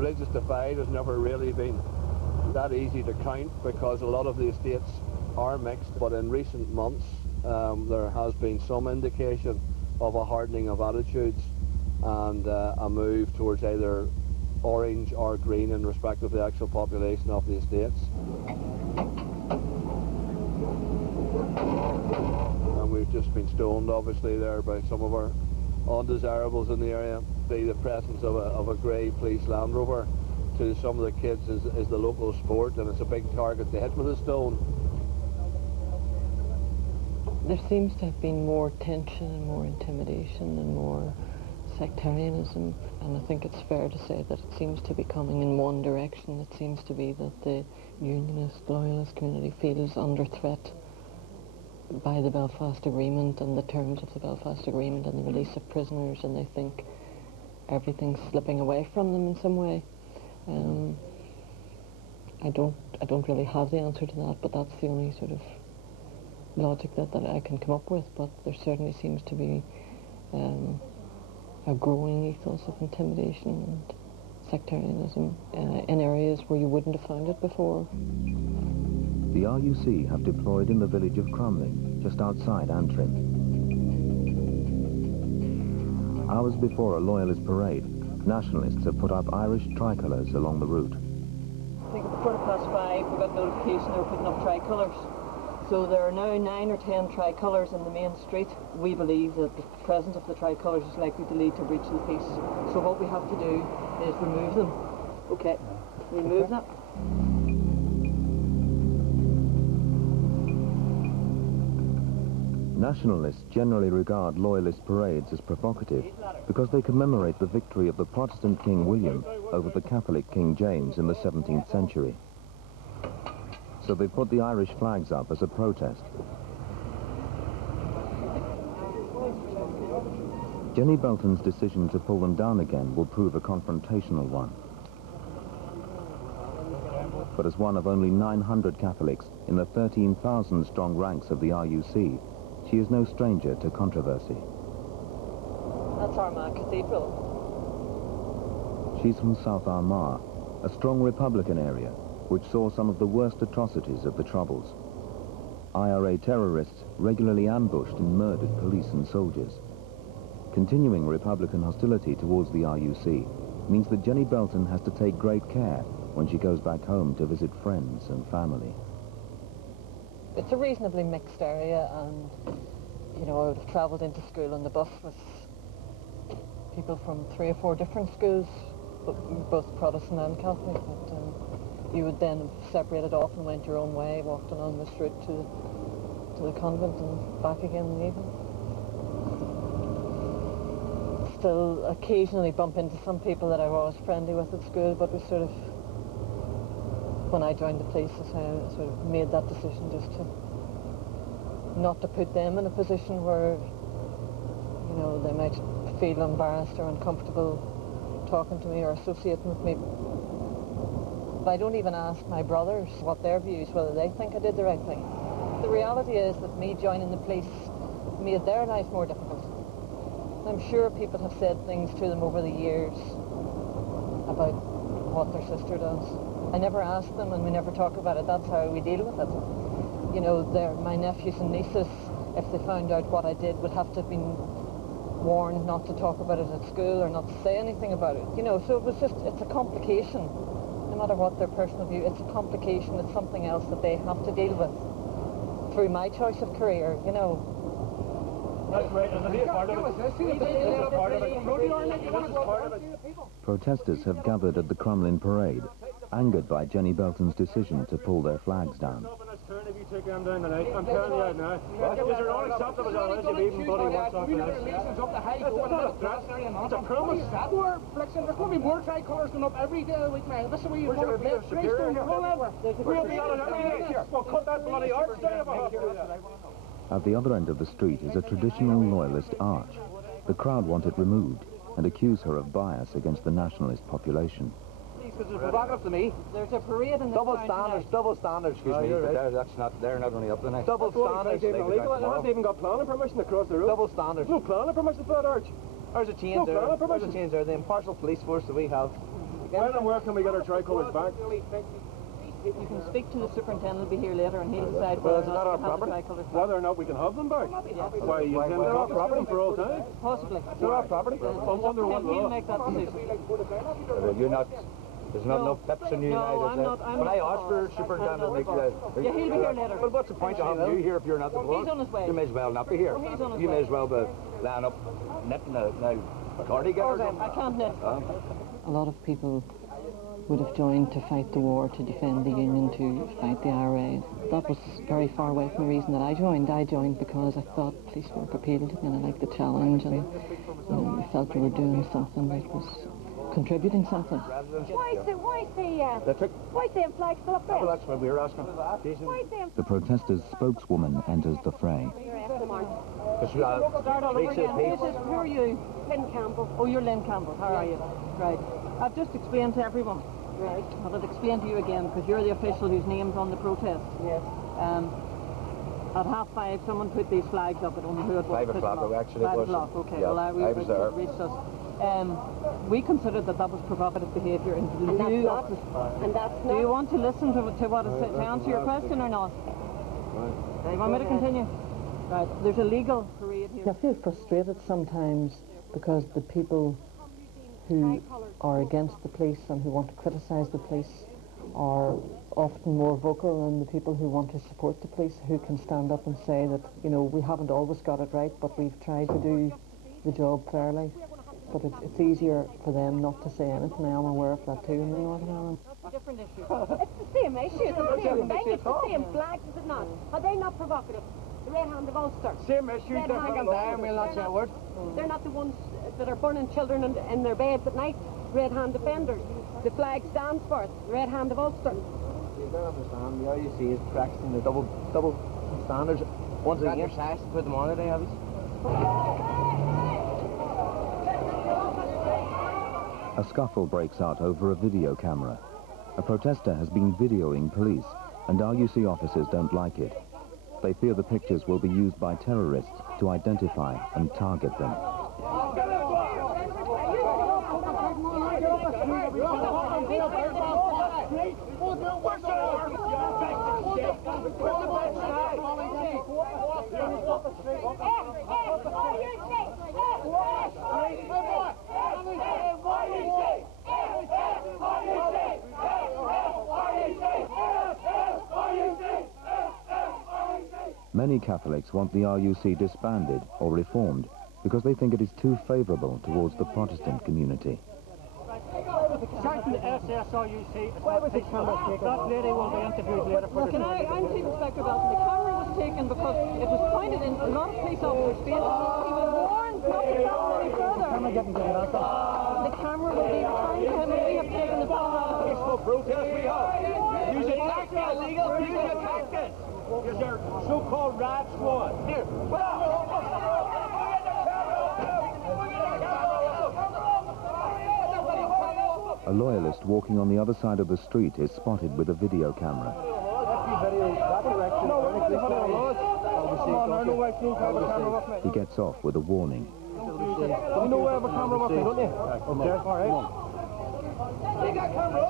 religious divide has never really been that easy to count, because a lot of the estates are mixed, but in recent months there has been some indication of a hardening of attitudes and a move towards either orange or green in respect of the actual population of the estates. And we've just been stoned obviously there by some of our undesirables in the area. The presence of a grey police Land Rover to some of the kids is the local sport, and it's a big target to hit with a stone. There seems to have been more tension and more intimidation and more sectarianism, and I think it's fair to say that it seems to be coming in one direction. It seems to be that the unionist, loyalist community feels under threat by the Belfast Agreement and the terms of the Belfast Agreement and the release of prisoners, and they think everything's slipping away from them in some way. I don't really have the answer to that, but that's the only sort of logic that I can come up with. But there certainly seems to be a growing ethos of intimidation and sectarianism in areas where you wouldn't have found it before. The RUC have deployed in the village of Crumlin, just outside Antrim. Hours before a loyalist parade, nationalists have put up Irish tricolours along the route. I think at 5:15 we got notification they were putting up tricolours. So there are now 9 or 10 tricolours in the main street. We believe that the presence of the tricolours is likely to lead to breach of the peace. So what we have to do is remove them. Okay, remove them. Nationalists generally regard loyalist parades as provocative because they commemorate the victory of the Protestant King William over the Catholic King James in the 17th century. So they put the Irish flags up as a protest. Jenny Belton's decision to pull them down again will prove a confrontational one. But as one of only 900 Catholics in the 13,000-strong ranks of the RUC, she is no stranger to controversy. That's Armagh Cathedral. She's from South Armagh, a strong Republican area which saw some of the worst atrocities of the Troubles. IRA terrorists regularly ambushed and murdered police and soldiers. Continuing Republican hostility towards the RUC means that Jenny Belton has to take great care when she goes back home to visit friends and family. It's a reasonably mixed area, and you know, I would have travelled into school on the bus with people from 3 or 4 different schools, both Protestant and Catholic, but you would then have separated off and went your own way, walked along this route to the convent and back again in the evening. Still occasionally bump into some people that I was friendly with at school, but we sort of, when I joined the police, I sort of made that decision just to not to put them in a position where, you know, they might feel embarrassed or uncomfortable talking to me or associating with me. But I don't even ask my brothers what their views, whether they think I did the right thing. The reality is that me joining the police made their life more difficult. I'm sure people have said things to them over the years about what their sister does. I never ask them, and we never talk about it. That's how we deal with it. You know, my nephews and nieces, if they found out what I did, would have to have been warned not to talk about it at school or not to say anything about it. You know, so it was just, it's a complication. No matter what their personal view, it's a complication. It's something else that they have to deal with through my choice of career, you know. Protesters have gathered at the Crumlin parade, angered by Jenny Belton's decision to pull their flags down. If you take them down tonight, I'm telling you right now. Because they're unacceptable unless you even bloody works off the list. It's a promise. There's going to be more tricolours going up every day of the week now. This is where you want to play Greystone, whoever. Well, cut that bloody arch down if I have to. At the other end of the street is a traditional loyalist arch. The crowd want it removed and accuse her of bias against the nationalist population. Because it's provocative to me. There's a parade in the double standards, excuse me, but they're not only up tonight. Double standards. They haven't even got planning permission to cross the road. Double standards. No planning permission for that arch. There's a change there. There's a change there. The impartial police force that we have When and where can we get our tricolours back? You can speak to the superintendent, will be here later, and he'll decide Well, whether it's not our property. Whether or not we can have them back. Why, you intend to confiscate them for all time? Possibly. They're our property. Under what law? He'll make that decision. You're not... There's not enough peps in you No, now, is I'm there? not. When I asked for superintendent, Yeah, he'll be here later. But what's the point of having you here if you're not the boss? He's on his way. You may as well not be here. He's on his You may way. as well be laying up knitting now cardigan or something. I can't knit. A lot of people would have joined to fight the war, to defend the Union, to fight the IRA. That was very far away from the reason that I joined. I joined because I thought police work appealed to me and I liked the challenge, and I felt we were doing something that was contributing something. Why is the flag still up there? Well, that's what we were asking. The protesters' spokeswoman enters the fray. Start all over again. Who are you? Lynn Campbell. Oh, you're Lynn Campbell. How are you? Right. I've just explained to everyone. Right. But I'll explain to you again, because you're the official whose name's on the protest. Yes. At 5:30, someone put these flags up. I don't know who it was. 5 o'clock, actually. 5 o'clock, okay. Yeah, well, I was there. Reached us. We considered that was provocative behaviour in And that's view not. of And that's Do you not. want to listen to what is said, to answer your question or not? Do you want me to continue? Right. There's a legal parade here. I feel frustrated sometimes because the people who are against the police and who want to criticise the police are often more vocal than the people who want to support the police, who can stand up and say that, you know, we haven't always got it right, but we've tried to do the job fairly. But it's easier for them not to say anything. I am aware of that too in the Northern Ireland. Different issue. It's the same issue. It's the same thing. It's the same flags, is it not? Are they not provocative? The Red Hand of Ulster. Same issue, different time, we'll not say a word. They're not the ones that are burning children in their beds at night. Red Hand Defenders. The flag stands for it. The Red Hand of Ulster. You don't understand. The RUC is practicing the double standards. Once again, your size to put them on today, have you? A scuffle breaks out over a video camera. A protester has been videoing police, and RUC officers don't like it. They fear the pictures will be used by terrorists to identify and target them. Many Catholics want the RUC disbanded or reformed because they think it is too favourable towards the Protestant community. Certain SSRUC is not peaceful. That lady will be interviewed later for this. I'm Chief Inspector Belton. The camera was taken because it was pointed in a lot of police officers' faces. He was warned not to travel any further. The camera will be returned to him and we have taken the photograph. Peaceful protest we have. Use a tactic, illegal, use a tactic. Is there so-called rat squad? Here. A loyalist walking on the other side of the street is spotted with a video camera. He gets off with a warning. You know where the camera was, don't you? Okay, all right. You got camera.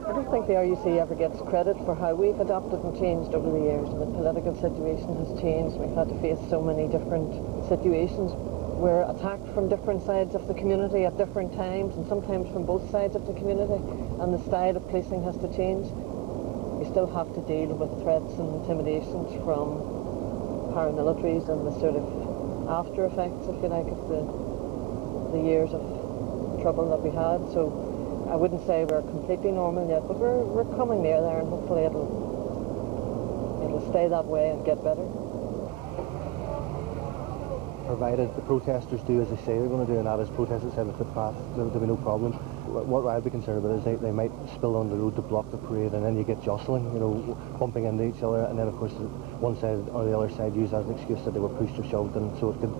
I don't think the RUC ever gets credit for how we've adapted and changed over the years. The political situation has changed. We've had to face so many different situations. We're attacked from different sides of the community at different times, and sometimes from both sides of the community, and the style of policing has to change. We still have to deal with threats and intimidations from paramilitaries and the sort of after effects, if you like, of the years of trouble that we had. So I wouldn't say we're completely normal yet, but we're coming near there, and hopefully it'll stay that way and get better. Provided the protesters do as they say they're going to do, and that is protest outside the footpath, there'll be no problem. What I'd be concerned about is they might spill on the road to block the parade, and then you get jostling, you know, bumping into each other, and then of course one side or the other side use that as an excuse that they were pushed or shoved, and so it could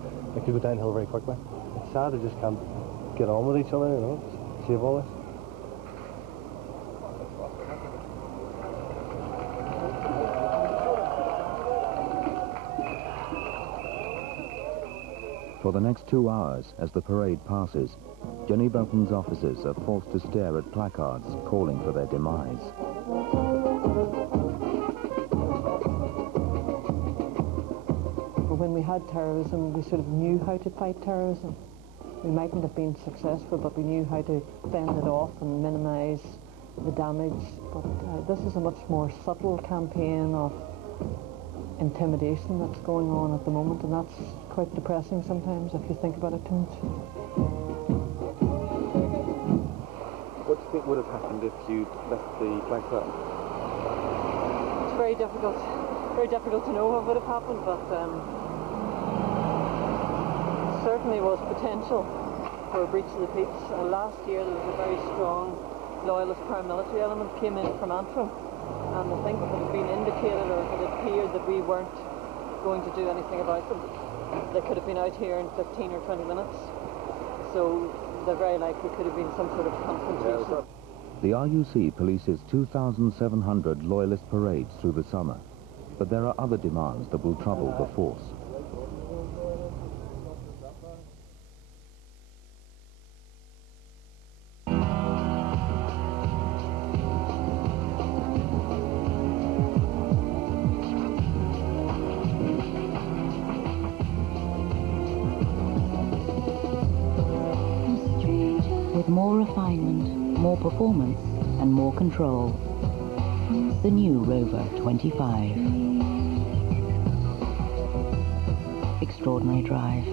go downhill very quickly. It's sad they just can't get on with each other, you know, save all this. For the next 2 hours, as the parade passes, Jenny Belton's officers are forced to stare at placards calling for their demise. When we had terrorism, we sort of knew how to fight terrorism. We mightn't have been successful, but we knew how to fend it off and minimise the damage. But this is a much more subtle campaign of intimidation that's going on at the moment, and that's quite depressing sometimes if you think about it too much. What do you think would have happened if you'd left the flags up? It's very difficult to know what would have happened, but certainly was potential for a breach of the peace. Last year there was a very strong loyalist paramilitary element came in from Antrim, and I think it had been indicated or it appeared that we weren't going to do anything about them. They could have been out here in 15 or 20 minutes, so there very likely could have been some sort of confrontation. The RUC polices 2,700 loyalist parades through the summer, but there are other demands that will trouble the force. With more refinement, more performance, and more control. The new Rover 25. Extraordinary drive.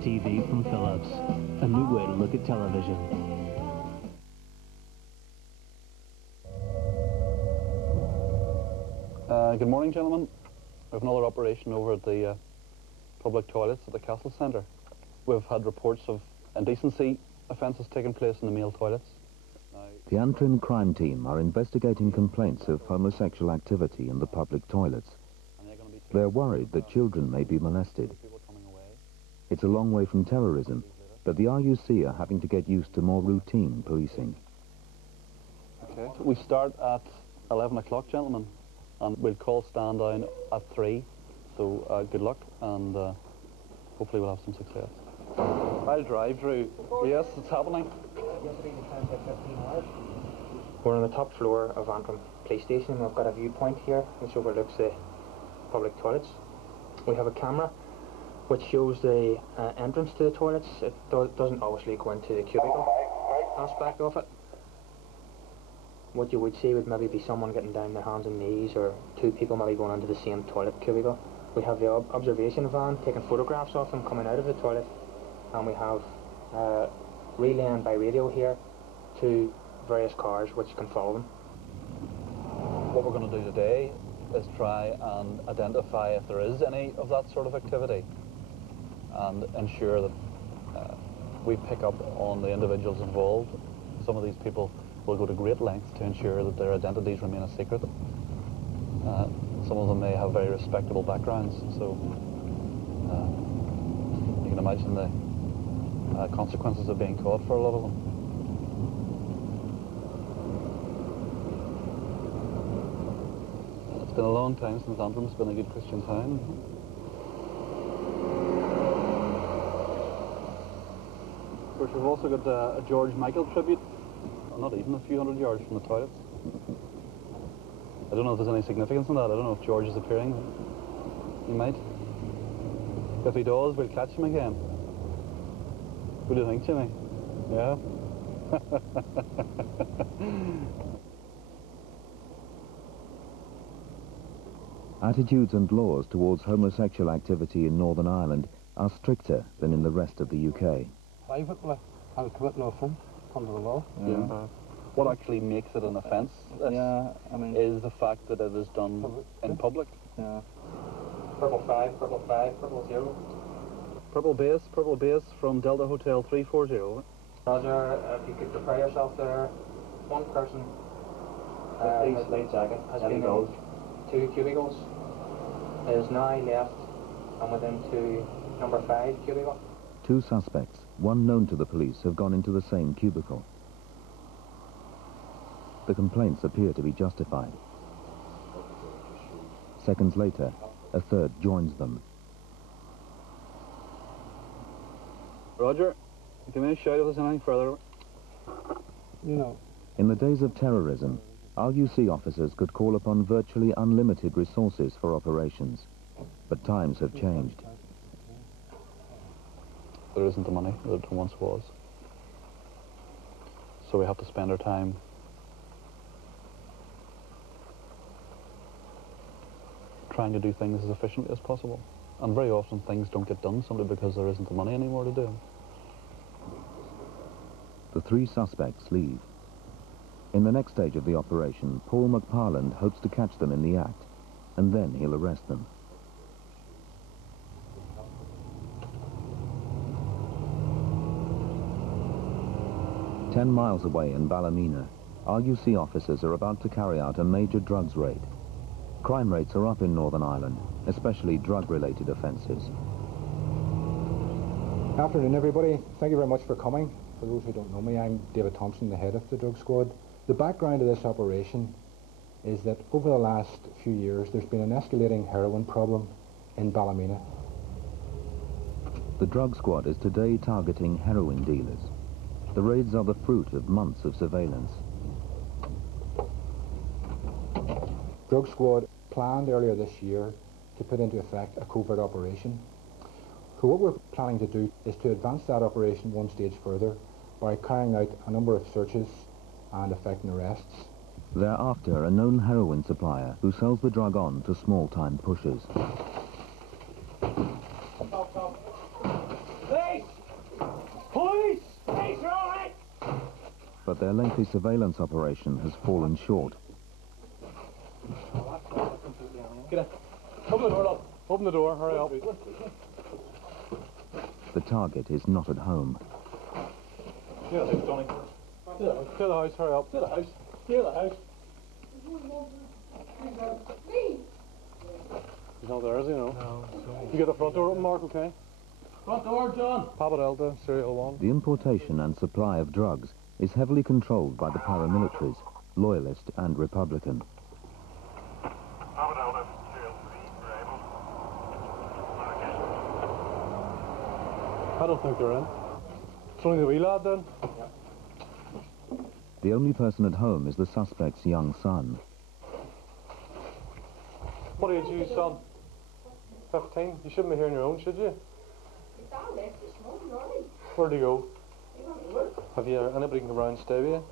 TV from Philips, a new way to look at television. Good morning, gentlemen. We have another operation over at the public toilets at the Castle Centre. We've had reports of indecency offences taking place in the male toilets. The Antrim crime team are investigating complaints of homosexual activity in the public toilets. They're worried that children may be molested. It's a long way from terrorism, but the RUC are having to get used to more routine policing. Okay. We start at 11 o'clock, gentlemen, and we'll call stand down at 3, so good luck, and hopefully we'll have some success. I'll drive, Drew. Yes, it's happening. We're on the top floor of Antrim Police Station. We've got a viewpoint here which overlooks the public toilets. We have a camera which shows the entrance to the toilets. It doesn't obviously go into the cubicle aspect of it. What you would see would maybe be someone getting down their hands and knees, or two people maybe going into the same toilet cubicle. We have the observation van taking photographs of them coming out of the toilet, and we have relaying by radio here to various cars which can follow them. What we're going to do today is try and identify if there is any of that sort of activity, and ensure that we pick up on the individuals involved. Some of these people will go to great lengths to ensure that their identities remain a secret. Some of them may have very respectable backgrounds, so you can imagine the consequences of being caught for a lot of them. It's been a long time since Antrim's been a good Christian town. Of course, we've also got a George Michael tribute, not even a few hundred yards from the toilets. I don't know if there's any significance in that. I don't know if George is appearing. He might. If he does, we'll catch him again. What do you think, Jimmy? Yeah? Attitudes and laws towards homosexual activity in Northern Ireland are stricter than in the rest of the UK. Privately, and commit no offence under the law. Yeah. What actually makes it an offence is the fact that it is done in public. Yeah. Purple 5, purple 5, purple 0. Purple base from Delta Hotel 340. Roger, if you could prepare yourself there. One person has been in 2 cubicles. Is now left and within number 5 cubicle. 2 suspects, one known to the police, have gone into the same cubicle. The complaints appear to be justified. Seconds later, a third joins them. Roger, give me a shout if there's anything further. No. In the days of terrorism, RUC officers could call upon virtually unlimited resources for operations. But times have changed. There isn't the money that there once was. So we have to spend our time trying to do things as efficiently as possible. And very often things don't get done simply because there isn't the money anymore to do them. The 3 suspects leave. In the next stage of the operation, Paul McParland hopes to catch them in the act, and then he'll arrest them. "10 miles away in Ballymena, RUC officers are about to carry out a major drugs raid. Crime rates are up in Northern Ireland, especially drug-related offences. Afternoon, everybody. Thank you very much for coming. For those who don't know me, I'm David Thompson, the head of the drug squad. The background of this operation is that over the last few years there's been an escalating heroin problem in Ballymena. The drug squad is today targeting heroin dealers. The raids are the fruit of months of surveillance. Drug squad planned earlier this year to put into effect a covert operation. So what we're planning to do is to advance that operation one stage further by carrying out a number of searches and effecting arrests. They're after a known heroin supplier who sells the drug on to small-time pushers. Police! Police! Police are all right! But their lengthy surveillance operation has fallen short. Get in. Open the door up. Open the door, hurry up. The target is not at home. Clear the house, Johnny. Clear the house, hurry up. Clear the house. Clear the house. He's not there, is he, no? No. You get the front door open, Mark, okay? Front door, John! Papa Delta, Serial 1. The importation and supply of drugs is heavily controlled by the paramilitaries, loyalist and Republican. Papa Delta, Serial 3, Bravo. I don't think they're in. It's only the wee lad then. The only person at home is the suspect's young son. What age are you, son? 15? You shouldn't be here on your own, should you? Where'd he go? Have you anybody can come around and stay with you?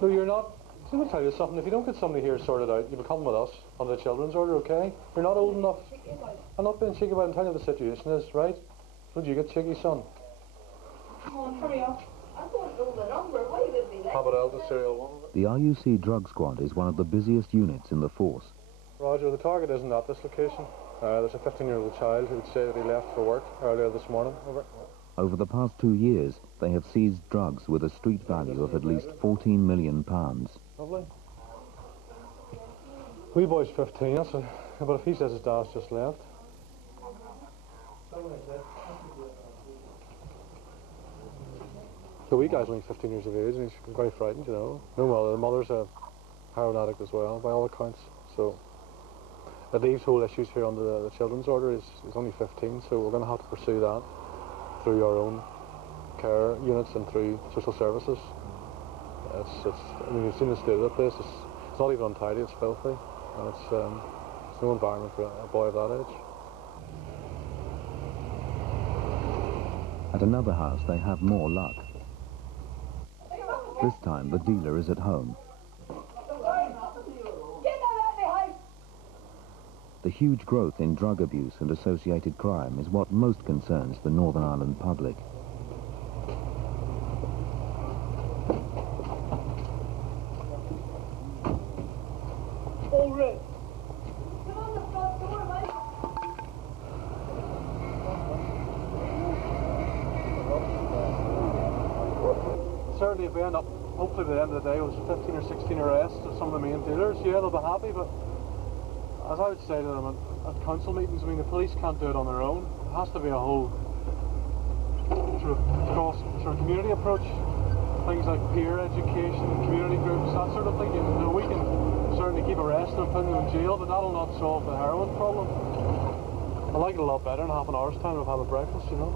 No, you're not. See, I'll tell you something. If you don't get somebody here sorted out, you become with us under the children's order, okay? You're not old enough. I'm not being cheeky about it. I'm telling you what the situation is, right? Would you get cheeky, son? Come on, hurry up. I don't know the number. Why would be late? Papa Delta, Serial 1. The RUC drug squad is one of the busiest units in the force. Roger, the target isn't at this location. There's a 15-year-old child who would say that he left for work earlier this morning. Over the past 2 years, they have seized drugs with a street value of at least £14 million. Lovely. Wee boy's 15, that's a, but if he says his dad's just left. The wee guy's only 15 years of age and he's very frightened, you know. No mother, the mother's a heroin addict as well, by all accounts. So it leaves whole issues here under the children's order. He's only 15, so we're going to have to pursue that through our own care units and through social services. I mean, you've seen the state of the place. It's not even untidy, it's filthy, and it's no environment for a boy of that age. At another house, they have more luck. This time, the dealer is at home. The huge growth in drug abuse and associated crime is what most concerns the Northern Ireland public. certainly if we end up, hopefully by the end of the day, with 15 or 16 arrests of some of the main dealers, yeah, they'll be happy, but as I would say to them at council meetings, I mean, the police can't do it on their own. It has to be a whole sort of community approach. Things like peer education, community groups, that sort of thing. You know, we can certainly keep arresting and putting them in jail, but that'll not solve the heroin problem. I like it a lot better in half an hour's time of having breakfast, you know.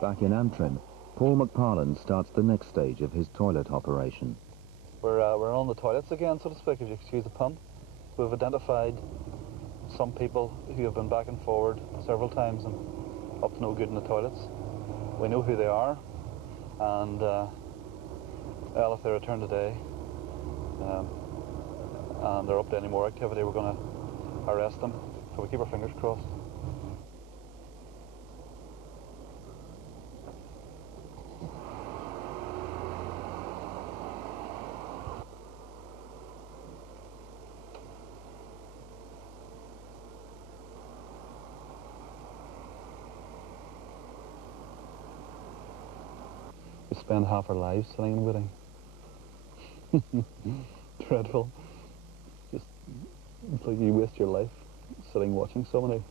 Back in Antrim, Paul McParland starts the next stage of his toilet operation. We're on the toilets again, so to speak, if you excuse the pun. We've identified some people who have been back and forward several times and up to no good in the toilets. We know who they are, and well, if they return today and they're up to any more activity, we're going to arrest them, so we keep our fingers crossed. We spend half our lives sitting and waiting. Dreadful. Just, it's like you waste your life sitting watching somebody.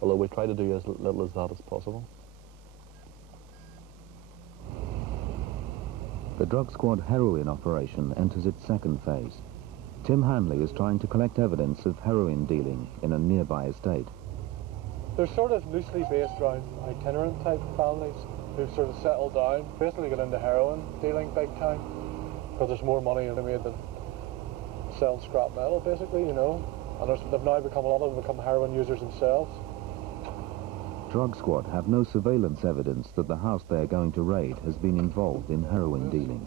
Although we try to do as little as that as possible. The drug squad heroin operation enters its second phase. Tim Hanley is trying to collect evidence of heroin dealing in a nearby estate. They're sort of loosely based around itinerant type families who've sort of settled down, basically got into heroin dealing big time, because there's more money in the made than selling scrap metal, basically, you know. And they've now become, a lot of them become heroin users themselves. Drug squad have no surveillance evidence that the house they are going to raid has been involved in heroin dealing.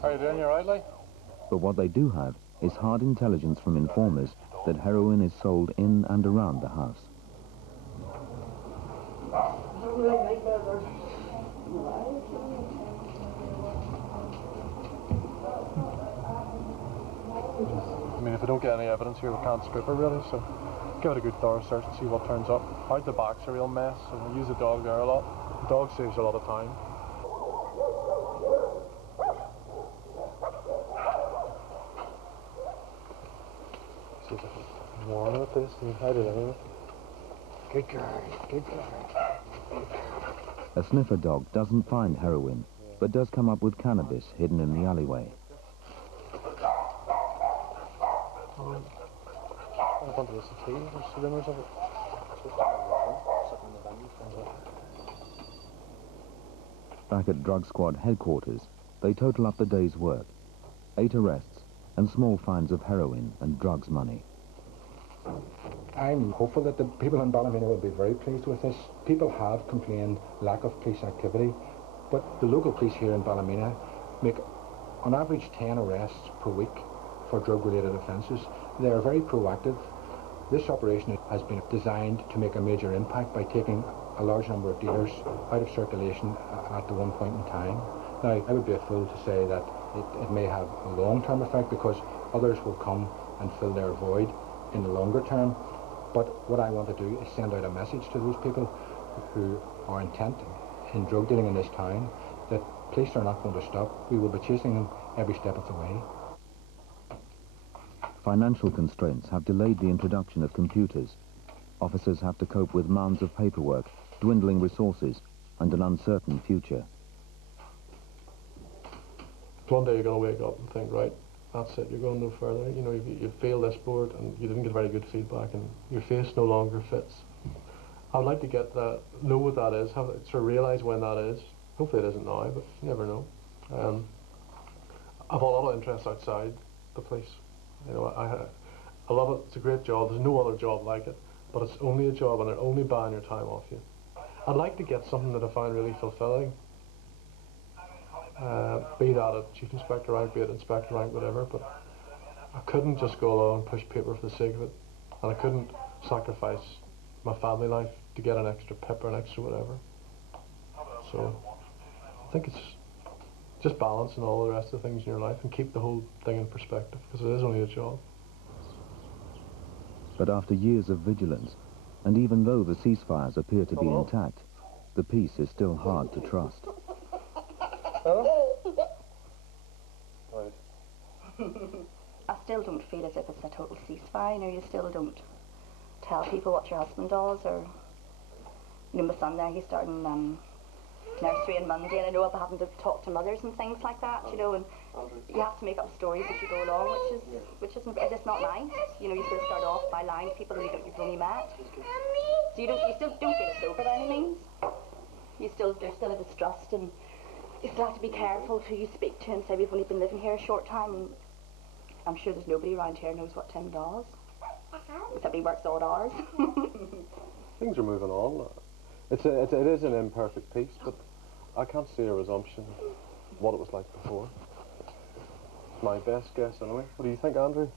How are you doing? You alright, Lee? But what they do have is hard intelligence from informers that heroin is sold in and around the house. I mean, if we don't get any evidence here, we can't scoop her really, so give it a good thorough search and see what turns up. Out the back's a real mess, and we use the dog there a lot. The dog saves a lot of time. See if I can warn her at this and hide it anyway. Good girl, good girl. A sniffer dog doesn't find heroin, but does come up with cannabis hidden in the alleyway. I wanted this tea, there's rumors of it. Back at drug squad headquarters, they total up the day's work. 8 arrests and small fines of heroin and drugs money. I'm hopeful that the people in Ballymena will be very pleased with this. People have complained lack of police activity, but the local police here in Ballymena make on average 10 arrests per week for drug-related offences. They are very proactive. This operation has been designed to make a major impact by taking a large number of dealers out of circulation at the one point in time. Now, I would be a fool to say that it may have a long-term effect, because others will come and fill their void in the longer term. But what I want to do is send out a message to those people who are intent in drug dealing in this town that police are not going to stop. We will be chasing them every step of the way. Financial constraints have delayed the introduction of computers. Officers have to cope with mounds of paperwork, dwindling resources, and an uncertain future. One day you're going to wake up and think, right, that's it, you're going no further. You know, you failed this board and you didn't get very good feedback and your face no longer fits. I'd like to get that, know what that is, sort of realise when that is. Hopefully it isn't now, but you never know. I've a lot of interest outside the police. You know, I love it, it's a great job, there's no other job like it, but it's only a job and they're only buying your time off you. I'd like to get something that I find really fulfilling. Be that at chief inspector rank, be it inspector rank, whatever, but I couldn't just go along and push paper for the sake of it, and I couldn't sacrifice my family life to get an extra pip or an extra whatever. So I think it's just balancing all the rest of the things in your life and keep the whole thing in perspective, because it is only a job. But after years of vigilance, and even though the ceasefires appear to be intact, the peace is still hard to trust. I still don't feel as if it's a total ceasefire. You know, you still don't tell people what your husband does, or, you know, my son there, he's starting nursery on Monday, and I know I'll be having to talk to mothers and things like that, you know, and you have to make up stories as you go along, which isn't not nice. You know, you sort of start off by lying to people who you've only met. So you still don't feel it's over by any means. There's still a distrust, and you still have to be careful of who you speak to and say we've only been living here a short time, and I'm sure there's nobody around here knows what Tim does, except he works odd hours. Things are moving on. It is an imperfect peace, but I can't see a resumption of what it was like before. It's my best guess anyway. What do you think, Andrew?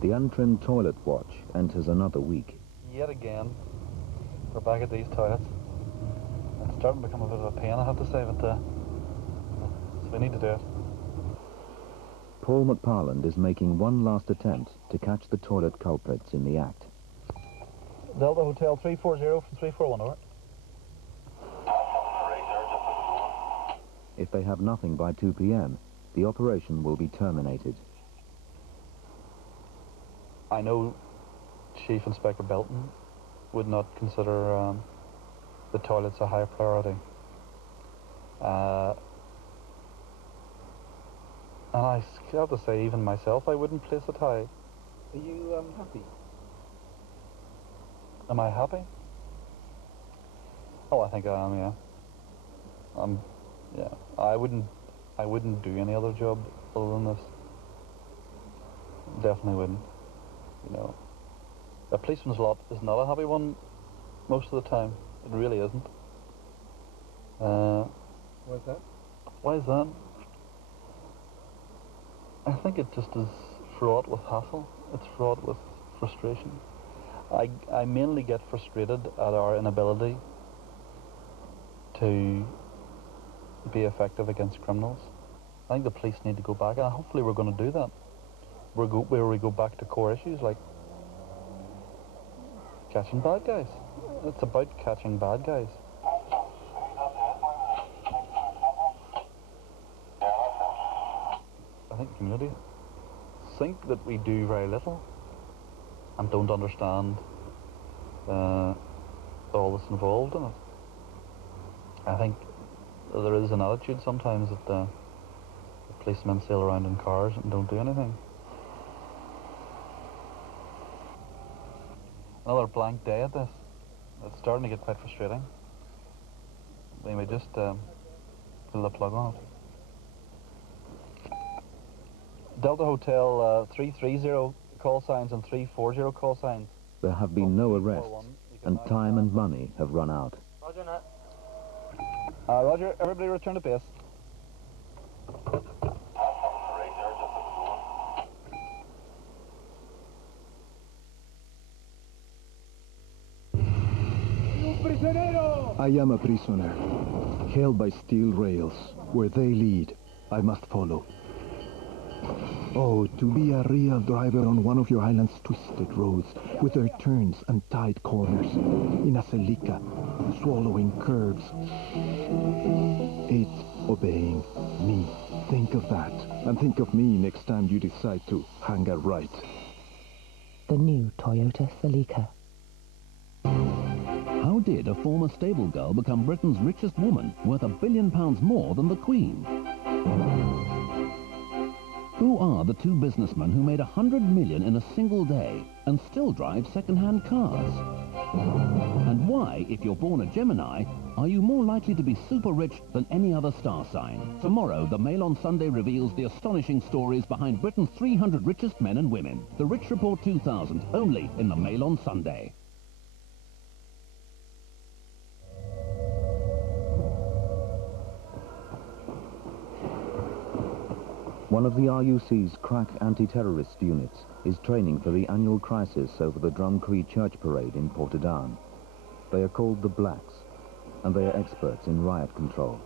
The untrimmed toilet watch enters another week. Yet again, we're back at these toilets. It's starting to become a bit of a pain, I have to say, but so we need to do it. Paul McParland is making one last attempt to catch the toilet culprits in the act. Delta Hotel 340 from 341, over. If they have nothing by 2 p.m, the operation will be terminated. I know Chief Inspector Belton would not consider the toilets a high priority. And I have to say, even myself, I wouldn't place it high. Are you happy? Am I happy? Oh, I think I am, yeah. Yeah. I wouldn't do any other job other than this. Definitely wouldn't. You know, a policeman's lot is not a happy one most of the time. It really isn't. Why is that? Why is that? I think it just is fraught with hassle. It's fraught with frustration. I mainly get frustrated at our inability to be effective against criminals. I think the police need to go back, and hopefully we're going to do that. Where we go back to core issues like catching bad guys. It's about catching bad guys. I think the community think that we do very little and don't understand all that's involved in it. I think there is an attitude sometimes that the policemen sail around in cars and don't do anything. Another blank day at this. It's starting to get quite frustrating. We may just pull the plug on it. Delta Hotel 330 call signs and 340 call signs. There have been no arrests, and time and money have run out. Roger, Nat. Roger, everybody return to base. I am a prisoner, held by steel rails. Where they lead, I must follow. Oh, to be a real driver on one of your island's twisted roads, with their turns and tight corners, in a celica, swallowing curves. It's obeying me. Think of that, and think of me next time you decide to hang a right. The new Toyota Celica. How did a former stable girl become Britain's richest woman, worth £1 billion more than the Queen? Who are the two businessmen who made 100 million in a single day and still drive second-hand cars? And why, if you're born a Gemini, are you more likely to be super rich than any other star sign? Tomorrow, the Mail on Sunday reveals the astonishing stories behind Britain's 300 richest men and women. The Rich Report 2000, only in the Mail on Sunday. One of the RUC's crack anti-terrorist units is training for the annual crisis over the Drumcree Church Parade in Portadown. They are called the Blacks, and they are experts in riot control.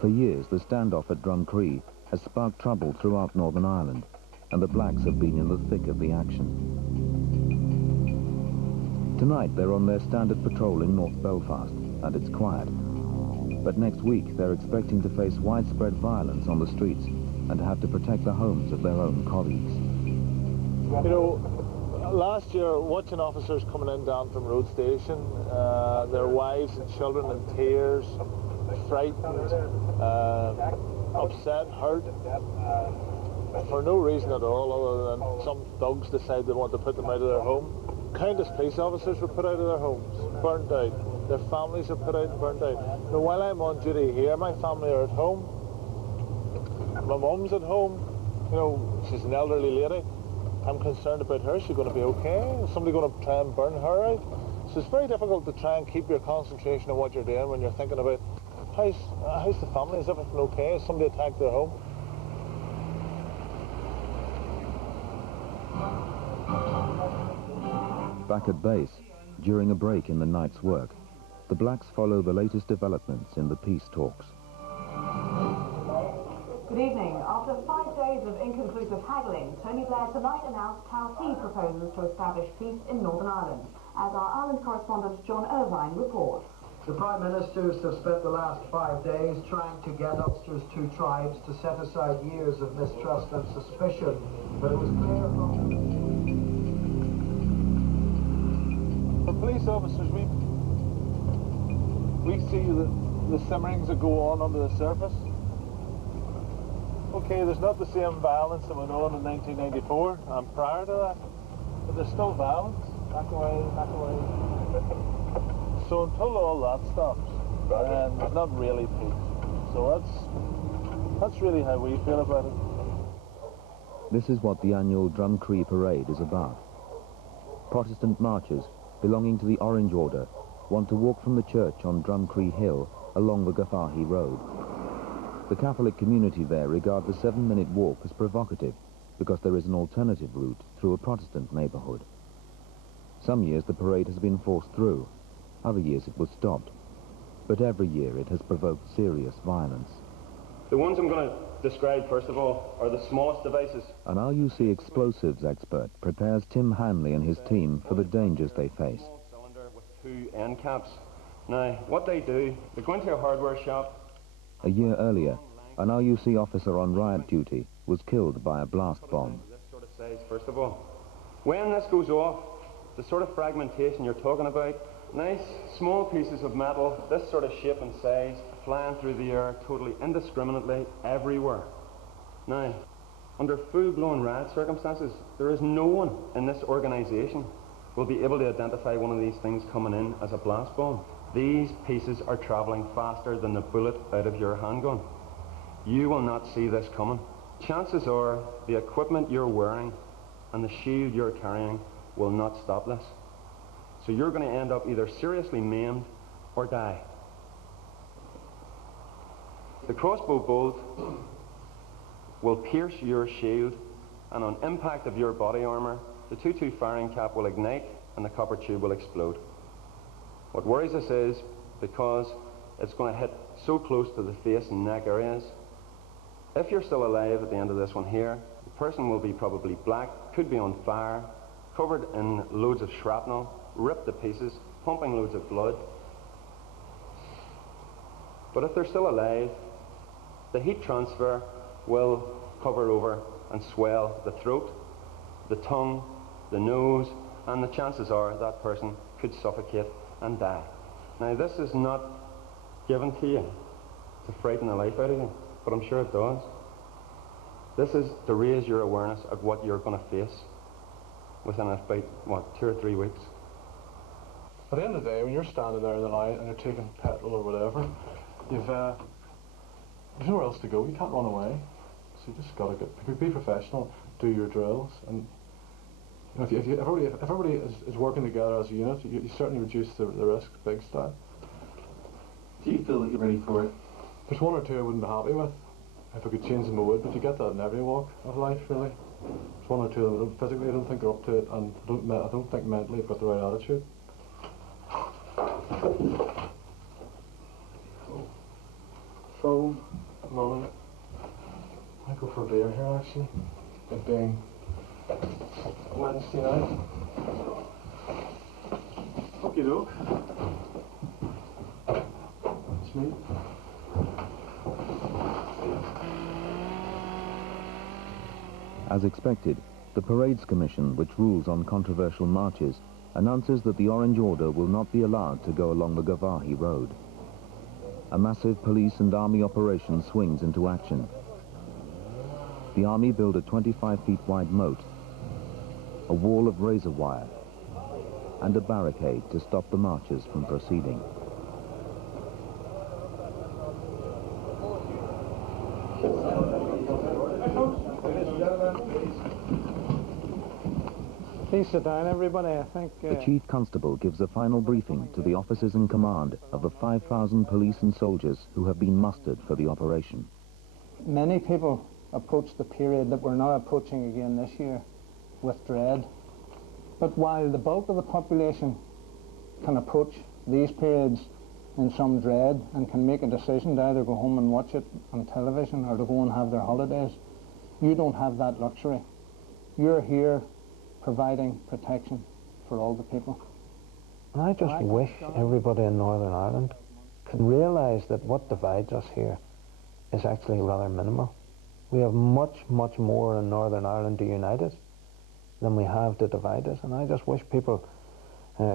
For years, the standoff at Drumcree has sparked trouble throughout Northern Ireland, and the blacks have been in the thick of the action. Tonight they're on their standard patrol in North Belfast, and it's quiet. But next week they're expecting to face widespread violence on the streets and to have to protect the homes of their own colleagues. You know, last year, watching officers coming in down from Road Station, their wives and children in tears, frightened, upset, hurt, for no reason at all other than some thugs decide they want to put them out of their home. Countless police officers were put out of their homes, burnt out. Their families are put out and burnt out. Now, while I'm on duty here, my family are at home. My mum's at home. You know, she's an elderly lady. I'm concerned about her. She's going to be okay? Is somebody going to try and burn her out? So it's very difficult to try and keep your concentration on what you're doing when you're thinking about how's the family? Is everything okay? Has somebody attacked their home? Back at base, during a break in the night's work, the blacks follow the latest developments in the peace talks. Good evening. After 5 days of inconclusive haggling, Tony Blair tonight announced how he proposes to establish peace in Northern Ireland, as our Ireland correspondent John Irvine reports. The Prime Ministers have spent the last 5 days trying to get Ulster's two tribes to set aside years of mistrust and suspicion, but it was clear from... For police officers, we see the simmerings that go on under the surface. Okay, there's not the same violence that went on in 1994 and prior to that, but there's still violence. Back away, back away. So until all that stops, there's not really peace. So that's really how we feel about it. This is what the annual Drumcree Parade is about. Protestant marchers belonging to the Orange Order want to walk from the church on Drumcree Hill along the Gaffahi Road. The Catholic community there regard the 7-minute walk as provocative because there is an alternative route through a Protestant neighbourhood. Some years the parade has been forced through, other years it was stopped, but every year it has provoked serious violence. The ones I'm going to describe first of all are the smallest devices. An RUC explosives expert prepares Tim Hanley and his team for the dangers they face. Small cylinder with 2 end caps. Now, what they do, they go into a hardware shop. A year earlier, an RUC officer on riot duty was killed by a blast bomb. This sort of size, first of all. When this goes off, the sort of fragmentation you're talking about, nice small pieces of metal, this sort of shape and size, flying through the air totally indiscriminately everywhere. Now, under full-blown riot circumstances, there is no one in this organisation will be able to identify one of these things coming in as a blast bomb. These pieces are travelling faster than the bullet out of your handgun. You will not see this coming. Chances are the equipment you're wearing and the shield you're carrying will not stop this. So you're going to end up either seriously maimed or die. The crossbow bolt will pierce your shield, and on impact of your body armour, the 2-2 firing cap will ignite and the copper tube will explode. What worries us is because it's going to hit so close to the face and neck areas. If you're still alive at the end of this one here, the person will be probably black, could be on fire, covered in loads of shrapnel, ripped to pieces, pumping loads of blood. But if they're still alive, the heat transfer will cover over and swell the throat, the tongue, the nose, and the chances are that person could suffocate and die. Now, this is not given to you to frighten the life out of you, but I'm sure it does. This is to raise your awareness of what you're going to face within about, what, 2 or 3 weeks. At the end of the day, when you're standing there in the line and you're taking petrol or whatever, there's nowhere else to go. You can't run away. So you just got to be professional, do your drills, and if everybody is working together as a unit, you certainly reduce the risk big style. Do you feel that you're ready for it? There's 1 or 2 I wouldn't be happy with. If I could change them, I would, but you get that in every walk of life, really. There's 1 or 2 that physically I don't think are up to it, and I don't think mentally have got the right attitude. Phone. Moment. might go for a beer here actually. It being Wednesday night. Okie doke. It's me. As expected, the Parades Commission, which rules on controversial marches, announces that the Orange Order will not be allowed to go along the Gavahi Road. A massive police and army operation swings into action. The army build a 25 feet wide moat, a wall of razor wire, and a barricade to stop the marchers from proceeding. Please sit down, everybody. I think The Chief Constable gives a final briefing to the officers in command of the 5,000 police and soldiers who have been mustered for the operation. many people approach the period that we're now approaching again this year with dread. But while the bulk of the population can approach these periods in some dread and can make a decision to either go home and watch it on television or to go and have their holidays, you don't have that luxury. You're here providing protection for all the people. And I just wish everybody in Northern Ireland could realise that what divides us here is actually rather minimal. We have much, much more in Northern Ireland to unite us than we have to divide us. And I just wish people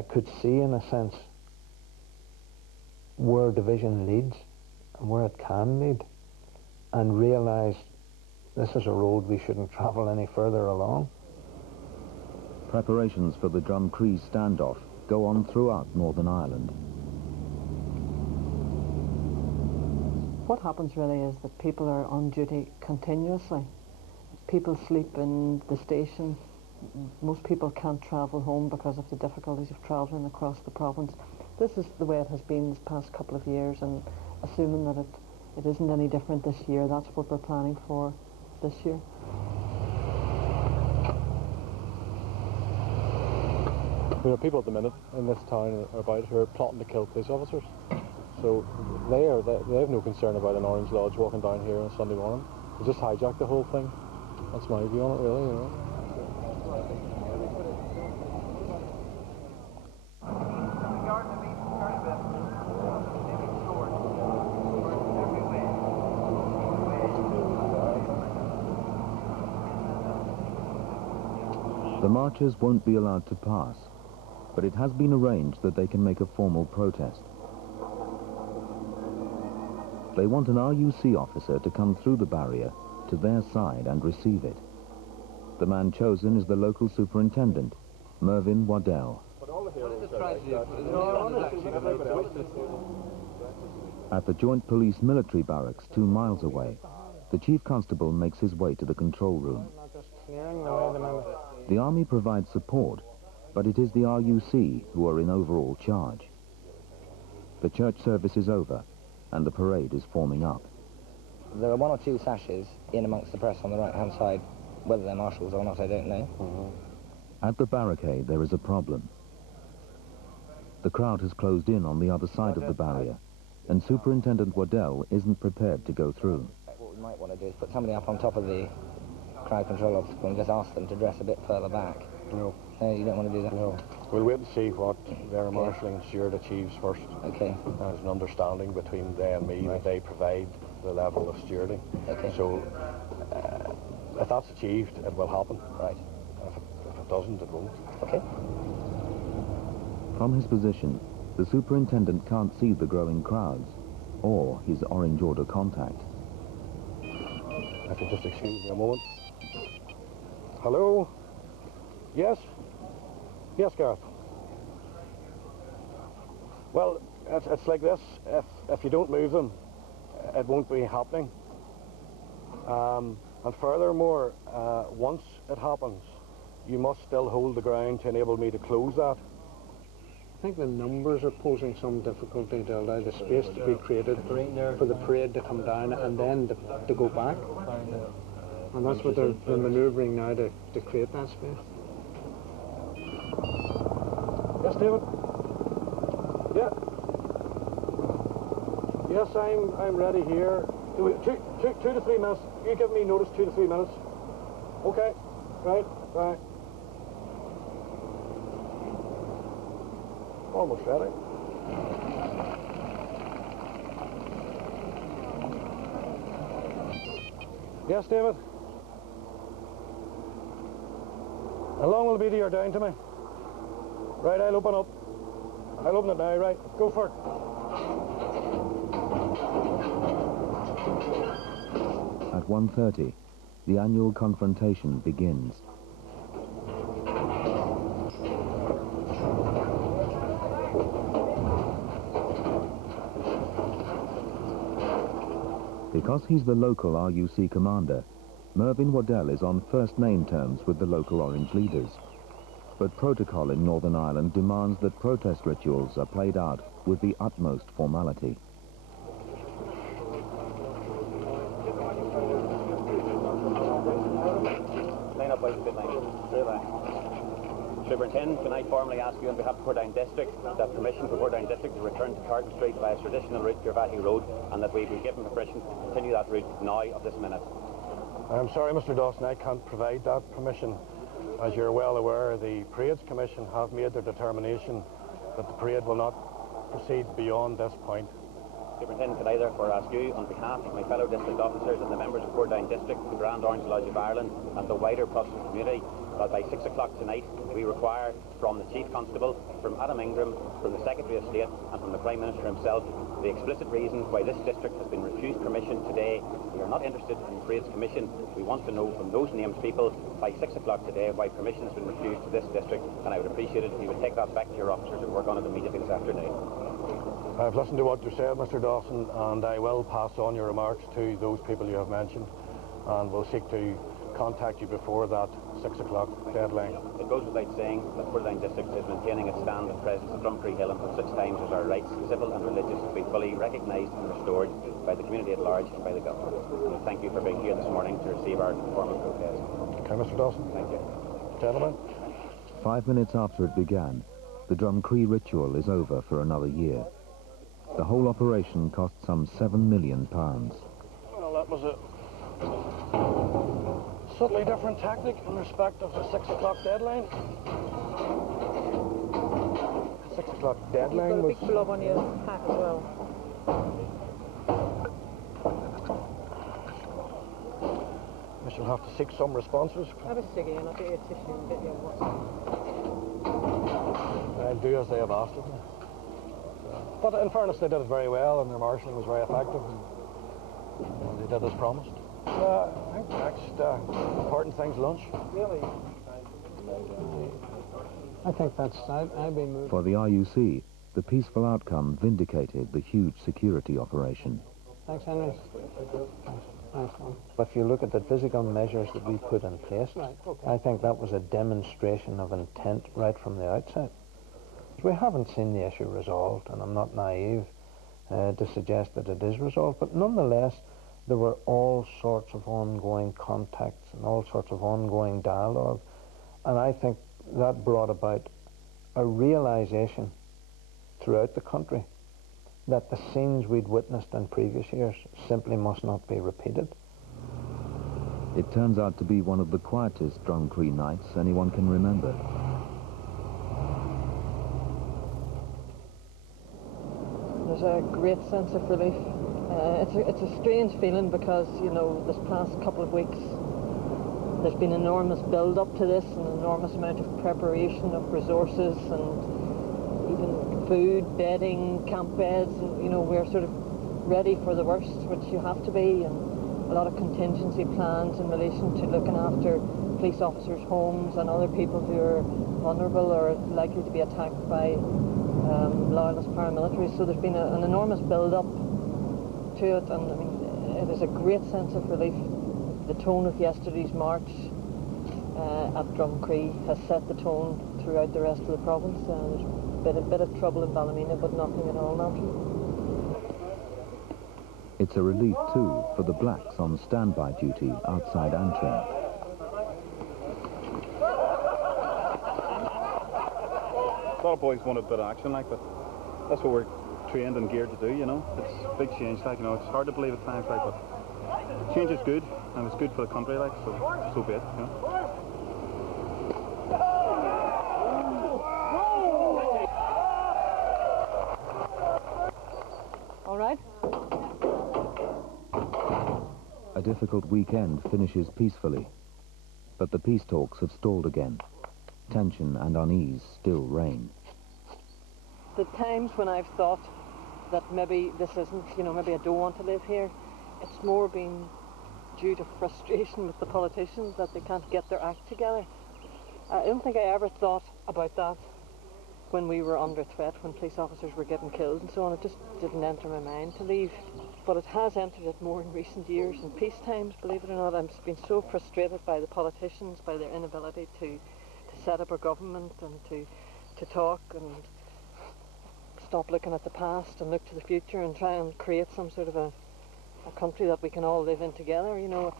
could see, in a sense, where division leads and where it can lead, and realise this is a road we shouldn't travel any further along. Preparations for the Drumcree standoff go on throughout Northern Ireland. What happens really is that people are on duty continuously. People sleep in the station. Most people can't travel home because of the difficulties of travelling across the province. This is the way it has been this past couple of years, and assuming that it isn't any different this year, that's what we're planning for this year. There are people at the minute in this town or about who are plotting to kill police officers. So they have no concern about an Orange Lodge walking down here on Sunday morning. They just hijack the whole thing. That's my view on it, really, you know. The marchers won't be allowed to pass, but it has been arranged that they can make a formal protest. They want an RUC officer to come through the barrier to their side and receive it. The man chosen is the local superintendent, Mervyn Waddell. At the Joint Police Military Barracks 2 miles away, the Chief Constable makes his way to the control room. The Army provides support, but it is the RUC who are in overall charge. The church service is over, and the parade is forming up. There are 1 or 2 sashes in amongst the press on the right-hand side. Whether they're marshals or not, I don't know. At the barricade, there is a problem. The crowd has closed in on the other side of the barrier, and Superintendent Waddell isn't prepared to go through. What we might want to do is put somebody up on top of the crowd control obstacle and just ask them to dress a bit further back. No. No, you don't want to do that? No. We'll wait and see what their marshalling and steward achieves first. Okay. There's an understanding between they and me that they provide the level of stewarding. Okay. So if that's achieved, it will happen. Right. If it doesn't, it won't. Okay. From his position, the superintendent can't see the growing crowds or his Orange Order contact. If you just excuse me a moment. Hello? Yes? Yes, Gareth. Well, it's like this. If you don't move them, it won't be happening. And furthermore, once it happens, you must still hold the ground to enable me to close that. I think the numbers are posing some difficulty to allow the space to be created for the parade to come down and then to go back. And that's what they're manoeuvring now to create that space. Yes, David? Yeah. Yes, I'm ready here. 2 to 3 minutes. You give me notice 2 to 3 minutes. Okay. Right. Almost ready. Yes, David? How long will it be till you're down to me? Right, I'll open up. I'll open it now, right? Go for it. At 1:30, the annual confrontation begins. Because he's the local RUC commander, Mervyn Waddell is on first-name terms with the local Orange leaders. But protocol in Northern Ireland demands that protest rituals are played out with the utmost formality. Line up, boys, a bit line. Superintendent, can I formally ask you on behalf of Portadown District that permission for Portadown District to return to Carton Street by its traditional route, Gervati Road, and that we be given permission to continue that route now of this minute? I'm sorry, Mr. Dawson, I can't provide that permission. As you're well aware, the Parades Commission have made their determination that the parade will not proceed beyond this point. Superintendent, could I therefore ask you, on behalf of my fellow district officers and the members of Portadown District, the Grand Orange Lodge of Ireland, and the wider Protestant community, that by 6 o'clock tonight we require from the Chief Constable, from Adam Ingram, from the Secretary of State, and from the Prime Minister himself, the explicit reasons why this district has been refused permission today. We are not interested in the Parades Commission. We want to know from those named people by 6 o'clock today why permission has been refused to this district, and I would appreciate it if you would take that back to your officers and work on it immediately this afternoon. I've listened to what you said, Mr. Dawson, and I will pass on your remarks to those people you have mentioned, and we'll seek to contact you before that 6 o'clock deadline. It goes without saying that Portadown District is maintaining its stand and presence at Drumcree Hill until such times as our rights, civil and religious, be fully recognised and restored by the community at large and by the government. And thank you for being here this morning to receive our formal protest. Okay, Mr. Dawson. Thank you. Gentlemen. 5 minutes after it began, the Drumcree ritual is over for another year. The whole operation cost some £7 million. Well, that was a subtly different tactic in respect of the 6 o'clock deadline. 6 o'clock deadline was... You've got a big blob on your hat as well. We shall have to seek some responses. Have a ciggy and I'll get you a tissue and get you a water. I'll do as they have asked of me. But in fairness, they did it very well, and their marshalling was very effective, and they did as promised. I think the next important thing's lunch. Really? I think that's... I'd be moved. For the RUC, the peaceful outcome vindicated the huge security operation. Thanks, Henry. Thanks, Tom. If you look at the physical measures that we put in place, I think that was a demonstration of intent right from the outset. We haven't seen the issue resolved, and I'm not naive to suggest that it is resolved, but nonetheless there were all sorts of ongoing contacts and all sorts of ongoing dialogue, and I think that brought about a realization throughout the country that the scenes we'd witnessed in previous years simply must not be repeated. It turns out to be one of the quietest Drumcree nights anyone can remember. There's a great sense of relief. It's a strange feeling because, you know, this past couple of weeks there's been enormous build-up to this, an enormous amount of preparation of resources and even food, bedding, camp beds, and, you know, we're sort of ready for the worst, which you have to be, and a lot of contingency plans in relation to looking after police officers' homes and other people who are vulnerable or likely to be attacked by loyalist paramilitaries. So there's been an enormous build-up to it, and I mean, it is a great sense of relief. The tone of yesterday's march at Drumcree has set the tone throughout the rest of the province. There's a bit of trouble in Ballymena, but nothing at all natural. It's a relief, too, for the blacks on standby duty outside Antrim. A lot of boys want a bit of action like that. That's what we're trained and geared to do, you know. It's a big change, like, you know, it's hard to believe at times, like, but change is good, and it's good for the country, like, so be it, you know. All right. A difficult weekend finishes peacefully, but the peace talks have stalled again. Tension and unease still reign. The times when I've thought that maybe this isn't, you know, maybe I don't want to live here, it's more been due to frustration with the politicians that they can't get their act together. I don't think I ever thought about that when we were under threat, when police officers were getting killed and so on. It just didn't enter my mind to leave. But it has entered it more in recent years. In peace times, believe it or not, I've been so frustrated by the politicians, by their inability to set up a government and to talk and stop looking at the past and look to the future and try and create some sort of a country that we can all live in together, you know.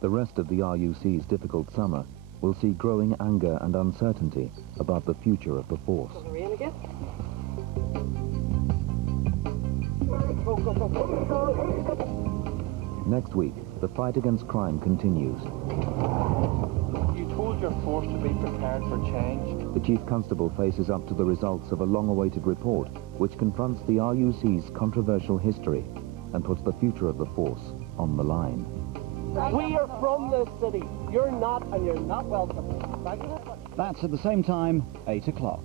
The rest of the RUC's difficult summer will see growing anger and uncertainty about the future of the force. Rain again? Next week, the fight against crime continues. You told your force to be prepared for change. The Chief Constable faces up to the results of a long-awaited report which confronts the RUC's controversial history and puts the future of the force on the line. We are from this city. You're not, and you're not welcome. Thank you very much. That's at the same time, 8 o'clock.